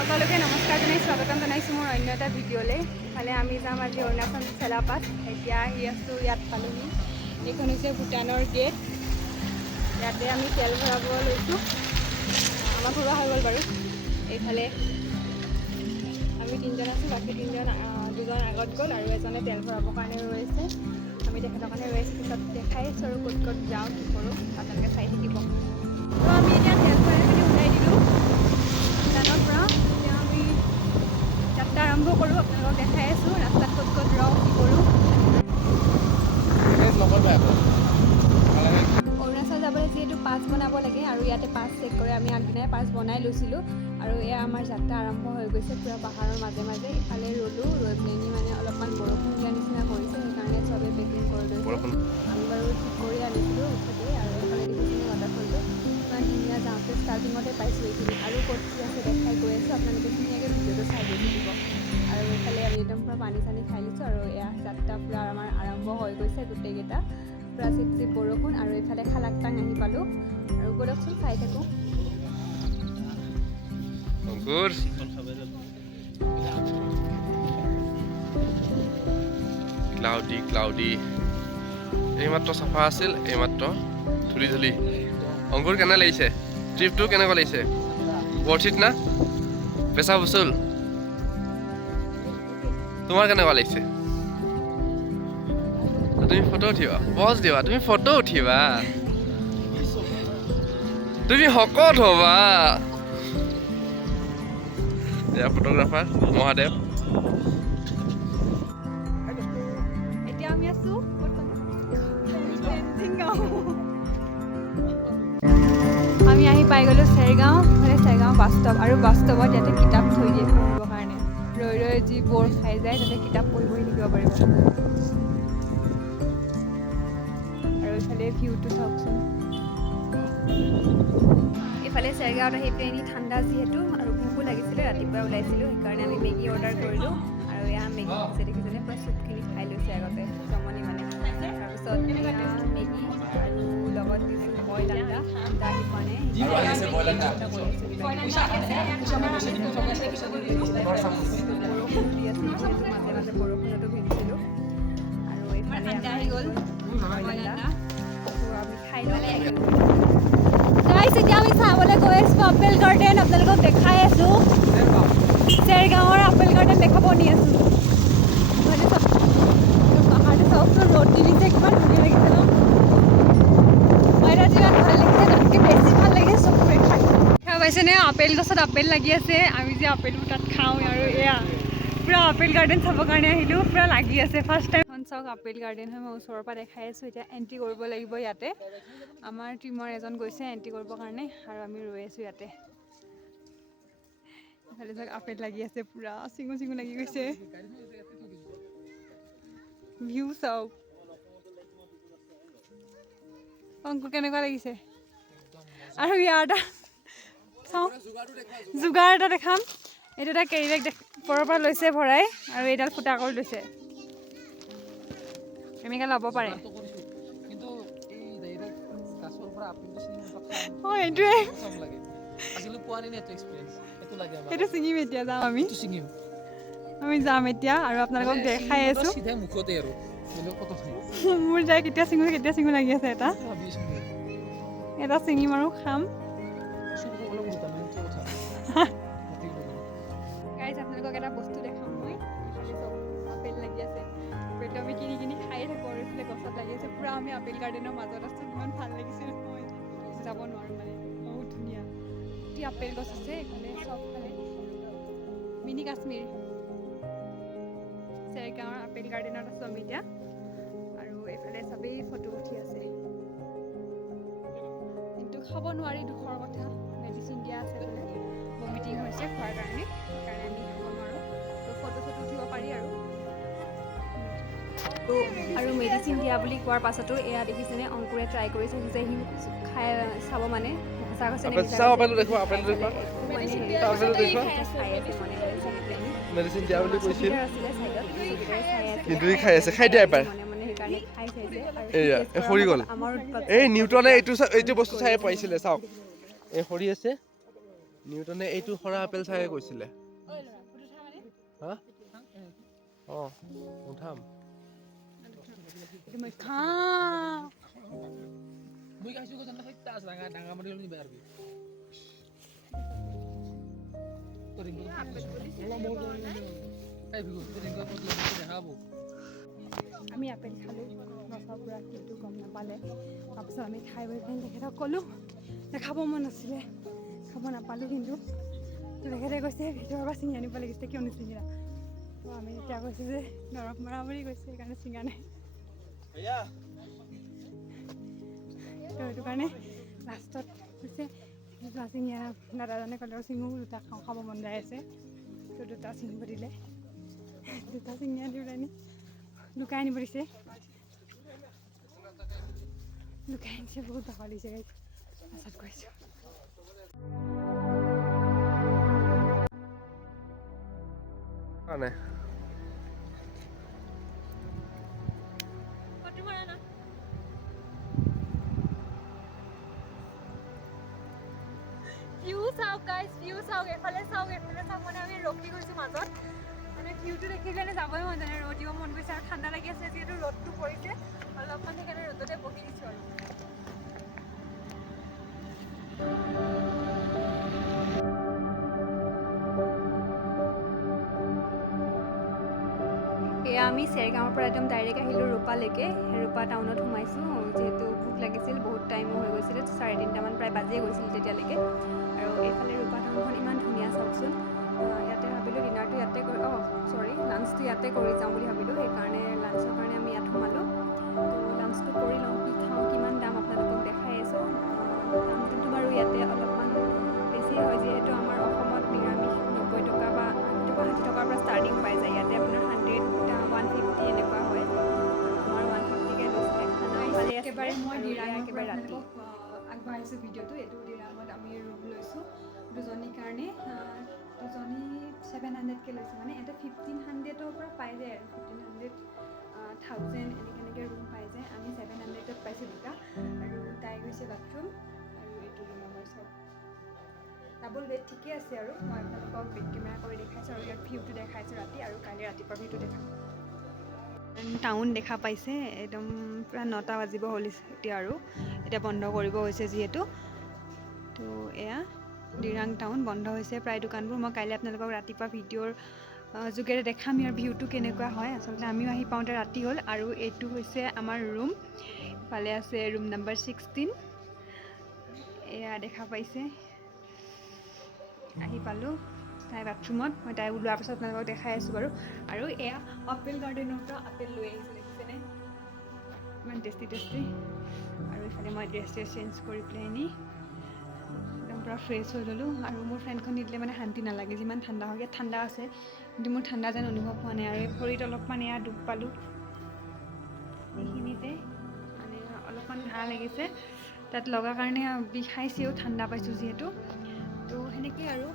সকলোকে নমস্কাৰ জনাই স্বাগতম জনাইছোঁ মোৰ অন্য এটা ভিডিঅ'লৈ। ইফালে আমি যাম আজি অৰুণাচল চেলাপাছ। এতিয়া আহি আছোঁ, ইয়াত পালোহি। এইখন হৈছে ভূটানৰ গেট। ইয়াতে আমি তেল ভৰাব লৈছোঁ। আমাৰ ঘৰুৱা হৈ গ'ল বাৰু। এইফালে আমি তিনিজন আছোঁ, বাকী দুজন আগত গ'ল আৰু এজনে তেল ভৰাবৰ কাৰণে ৰৈছে। আমি তেখেতৰ কাৰণে ৰৈ আছোঁ। পিছত দেখাই আছোঁ আৰু ক'ত ক'ত যাওঁ, কি কৰোঁ, আপোনালোকে চাই থাকিব। তো আমি এতিয়া তেল ভৰাই পিনি ওলাই দিলোঁ ভূটানৰ পৰা। এতিয়া আমি যাত্ৰা আৰম্ভ কৰোঁ। আপোনালোকক দেখাই আছোঁ ৰাস্তাত ক'ত ক'ত ৰওঁ, কি কৰোঁ। অৰুণাচল যাবলৈ যিহেতু পাছ বনাব লাগে আৰু ইয়াতে পাছ চেক কৰে, আমি আগদিনাই পাছ বনাই লৈছিলোঁ আৰু এয়া আমাৰ যাত্ৰা আৰম্ভ হৈ গৈছে পূৰা পাহাৰৰ মাজে মাজে। ইফালে ৰ'লোঁ, ৰৈ পেলাইনি মানে অলপমান বৰষুণ দিয়া নিচিনা কৰিছে, সেইকাৰণে চবেই পেকিং কৰি লৈছে। আমি বাৰু ঠিক কৰি আনিছিলোঁ উঠোঁতে। আৰু এইফালে দেখিছিলোঁ ৱাটাৰফলটো ইমান ধুনীয়া। যাওঁতে ষ্টাৰ্টিঙতে পাইছোঁ এইখিনি, আৰু ক'ত কি আছে দেখাই গৈ আছোঁ। আপোনালোকে ধুনীয়াকৈ ভিডিঅ'টো চাই গৈ থাকিব। আৰু এইফালে আমি একদম পূৰা পানী চানী খাই লৈছোঁ আৰু এয়া যাত্ৰা পূৰা আমাৰ আৰম্ভ হৈ গৈছে গোটেইকেইটা। পূৰা চিপ চিপ বৰষুণ আৰু এইফালে খালাকটাং আহি পালোঁ। আৰু ব'লকচোন চাই থাকোঁ। ক্লাউডি এইমাত্ৰ চাফা আছিল, এইমাত্ৰ ধূলি ধূলি। অংকুৰ কেনে লাগিছে? ট্ৰিপটো কেনেকুৱা লাগিছে? ৱৰ্থ ইট না? পেচা বচুল? তোমাৰ কেনেকুৱা লাগিছে? তুমি ফটো উঠিবা, পজ দিবা, তুমি ফটো উঠিবা, তুমি শকত হবা। এয়া ফটোগ্ৰাফাৰ মহাদেৱ। এতিয়া আমি আছোঁ আমি আহি পাই গ'লোঁ চেৰগাঁও। মানে চেৰগাঁও বাস্তৱ, আৰু বাস্তৱত ইয়াতে কিতাপ থৈ দিয়ে পঢ়িবৰ কাৰণে। ৰৈ ৰৈ যি বৰ খাই যায়, তাতে কিতাপ পঢ়ি থাকিব পাৰিব। আৰু এইফালে ভিউটো চাওকচোন। এইফালে চেৰগাঁৱত আহি পেলাই ঠাণ্ডা যিহেতু আৰু ভোকো লাগিছিলে, ৰাতিপুৱা ওলাইছিলোঁ, সেইকাৰণে আমি মেগী অৰ্ডাৰ কৰিলোঁ। আৰু এয়া মেগী দিছে, দেখিছেনে? পূৰা চুপখিনি খাই লৈছে আগতে, জমনি মানে। তাৰপিছত মেগী আৰু লগত দিছোঁ বইল আন্দা আহি পোৱা নাই। বৰষুণো দি আছিল, মাজে মাজে বৰষুণতো ভিজিছিলোঁ। আৰু এইফালে আহি গ'ল বইল আন্দা, আমি খাই লওঁ। এতিয়া আমি চাবলৈ গৈ আছোঁ আপেল গাৰ্ডেন। আপোনালোকক দেখাই আছোঁ চেৰগাঁৱৰ আপেল গাৰ্ডেন দেখাব নি আছোঁ। পাহাৰটো চাওকচোন, ৰ'দ দি দিছে, কিমান ধুনীয়া লাগিছে ন? বাহিৰত যিমান ভাল লাগিছে তাতকৈ বেছি ভাল লাগিছে চকুৰে খাই। দেখা পাইছেনে? আপেল গছত আপেল লাগি আছে। আমি যে আপেলবোৰ তাত খাওঁ। আৰু এয়া পূৰা আপেল গাৰ্ডেন চাবৰ কাৰণে আহিলোঁ, পূৰা লাগি আছে। ফাৰ্ষ্ট টাইম চাওক আপেল গাৰ্ডেন হয়, মই ওচৰৰ পৰা দেখাই আছোঁ। এতিয়া এণ্ট্ৰি কৰিব লাগিব ইয়াতে। আমাৰ টিমৰ এজন গৈছে এণ্ট্ৰি কৰিবৰ কাৰণে আৰু আমি ৰৈ আছোঁ ইয়াতে। ইফালে চাওক আপেল লাগি আছে, পূৰা চিঙো চিঙো লাগি গৈছে। ভিউ চাওক। অংকুৰ কেনেকুৱা লাগিছে? আৰু ইয়াৰ এটা চাওঁ, যোগাৰ এটা দেখাম। এইটো এটা কেৰি বেগ ওপৰৰ পৰা লৈছে ভৰাই, আৰু এইডাল ফুটা কৰি লৈছে। এনেকৈ ল'ব পাৰে। অঁ এইটোৱে, সেইটো ছিঙিম এতিয়া। যাম আমি যাম এতিয়া আৰু আপোনালোকক দেখাই আছোঁ। মোৰ যায় কেতিয়া ছিঙো লাগি আছে। এটা ছিঙিম আৰু খাম। গাইজ আপোনালোকক এটা বস্তু দেখাম মই। আপেল লাগি আছে, আপেলটো আমি কিনি কিনি খায়ে থাকোঁ। আৰু এইফালে গছত লাগি আছে, পূৰা আমি আপেল গাৰ্ডেনৰ মাজত আছোঁ। ইমান ভাল লাগিছে নহয়, যাব নোৱাৰোঁ মানে, বহুত ধুনীয়া। কি আপেল গছ আছে এইফালে, চবফালে মিনি কাশ্মীৰ। চেৰগাঁৱৰ আপেল গাৰ্ডেনত আছোঁ আমি এতিয়া। আৰু এইফালে চবেই ফটো উঠি আছে, কিন্তু খাব নোৱাৰি, দুখৰ কথা। মেডিচিন দিয়া আছে বোলে, ভমিটিং হৈছে খোৱাৰ কাৰণে, সেইকাৰণে আমি খাব নোৱাৰোঁ। তো ফটো উঠিব পাৰি আৰু মেডিচিন দিয়া বুলি কোৱাৰ পাছতো এয়া দেখিছেনে, অংকুৰে ট্ৰাই কৰিছে যে সি খাই চাব মানে সঁচা কৈছে নে মিছা কৈছে। মেডিচিন দিয়া বুলি কৈছিল, আছিলে চাইডত, কিন্তু ই খাই আছে। খাই দিয়া এবাৰ। সেইকাৰণে খাই চাইছে। এয়া সৰি গ'ল। এই নিউটনে এইটো বস্তু চাই পাইছিলে, চাওক এই সৰি আছে। নিউটনে এইটো সৰা আপেল চাই কৈছিলে হা অঁ উঠাম মই খাওঁ মই খাইছো কৈছে না সত্যা আছে ডাঙা মাৰি লৈ বেয়াৰ বি তোৰিং এই বিগু তোৰিং কো দেখাব আমি আপেল খালোঁ নচা পুৰা কিন্তু গম নাপালে তাৰপিছত আমি খাই বৈ পিনি তেখেতক ক'লোঁ খাব মন নাছিলে খাব নাপালোঁ কিন্তু তেখেতে কৈছে ভিতৰৰ পৰা ছিঙি আনিব লাগিছে কিয় নিছিঙিলা তো আমি এতিয়া কৈছোঁ যে দৰৱ মৰা বুলি কৈছে সেইকাৰণে ছিঙা নাই তো সেইটো কাৰণে লাষ্টত কৈছে দুটা ছিঙি আনা দাদাজনে ক'লে আৰু ছিঙো দুটা খাব মন যায় আছে তো দুটা ছিঙিব দিলে দুটা ছিঙি আনি পেলাই লুকাই আনিব দিছে লুকাই আনিছে বহুত ভাগৰ লাগিছে পাছত কৈছোঁ নাই ভিউ চাওক গাইজ ভিউ চাওক এফালে চাওক মানে আমি ৰখি গৈছোঁ মাজত মানে ভিউটো দেখি পেলাই যাবই মন যায় ৰ'দ দিব মন গৈছে আৰু ঠাণ্ডা লাগি আছে যিহেতু ৰ'দটো পৰিছে অলপমান সেইকাৰণে ৰ'দতে বহি দিছোঁ আৰু এয়া আমি চেৰগাঁৱৰ পৰা একদম ডাইৰেক্ট আহিলোঁ ৰূপালৈকে ৰূপা টাউনত সোমাইছোঁ যিহেতু ভোক লাগিছিল বহুত টাইমো হৈ গৈছিলে 3:30মান প্ৰায় বাজিয়ে গৈছিল তেতিয়ালৈকে আৰু এইফালে ৰূপা টাউনখন ইমান ধুনীয়া চাওকচোন ইয়াতে ভাবিলোঁ ডিনাৰটো ইয়াতে কৰি লাঞ্চটো ইয়াতে কৰি যাওঁ বুলি ভাবিলোঁ সেইকাৰণে লাঞ্চৰ কাৰণে আমি ইয়াত সোমালোঁ তো লাঞ্চটো কৰি লওঁ কি খাওঁ কিমান দাম আপোনালোকক দেখাই আছোঁ দামটোতো বাৰু ইয়াতে অলপমান বেছি হয় যিহেতু আমাৰ অসমত নিৰামিষ 90 টকা বা 80 টকা 60 টকাৰ পৰা ষ্টাৰ্টিং পাই যায় ইয়াতে আপোনাৰ 100 150 এনেকুৱা হয় আমাৰ 150কৈ লৈছিলে খানা ভালে একেবাৰে মই ডিৰাঙত একেবাৰে ৰাতি আগবাঢ়িছোঁ ভিডিঅ'টো এইটো ডিৰাঙত আমি ৰুম লৈছোঁ দুজনীৰ কাৰণে দুজনী 700কৈ লৈছোঁ মানে ইয়াতে 1500ৰ পৰা পাই যায় আৰু 1500 1000 এনেকৈ ৰুম পাই যায় আমি 700ত পাইছোঁ দুটা আৰু তাই গৈছে বাথৰুম আৰু এইটো ৰুম আমাৰ চব ডাবল বেড ঠিকে আছে আৰু মই আপোনালোকক বেড কেমেৰা কৰি দেখাইছোঁ আৰু ইয়াত ভিউটো দেখাইছোঁ ৰাতি আৰু কাইলৈ ৰাতিপুৱা ভিউটো দেখাম টাউন দেখা পাইছে একদম প্ৰায় 9টা বাজিব হ'ল এতিয়া আৰু এতিয়া বন্ধ কৰিব হৈছে যিহেতু তো এয়া ডিৰাং টাউন বন্ধ হৈছে প্ৰায় দোকানবোৰ মই কাইলৈ আপোনালোকক ৰাতিপুৱা ভিডিঅ'ৰ যোগেৰে দেখাম ইয়াৰ ভিউটো কেনেকুৱা হয় আচলতে আমিও আহি পাওঁতে ৰাতি হ'ল আৰু এইটো হৈছে আমাৰ ৰুম ইফালে আছে ৰুম নম্বৰ 16 এয়া দেখা পাইছে আহি পালোঁ তাই বাথৰুমত মই তাই ওলোৱাৰ পাছত আপোনালোকক দেখাই আছোঁ বাৰু আৰু এয়া আপেল গাৰ্ডেনৰ পৰা আপেল লৈ আহিছোঁ দেখিছেনে ইমান টেষ্টি আৰু ইফালে মই ড্ৰেছ চেঞ্জ কৰি পেলাই নি একদম পূৰা ফ্ৰেছ হৈ ল'লোঁ আৰু মোৰ ফেনখন নিদিলে মানে শান্তি নালাগে যিমান ঠাণ্ডা হয় ইয়াত ঠাণ্ডা আছে কিন্তু মোৰ ঠাণ্ডা যেন অনুভৱ হোৱা নাই আৰু এই ভৰিত অলপমান এয়া দুখ পালোঁ এইখিনিতে মানে অলপমান ঘাঁ লাগিছে তাত লগা কাৰণে বিষাইছেও ঠাণ্ডা পাইছোঁ যিহেতু তো সেনেকৈ আৰু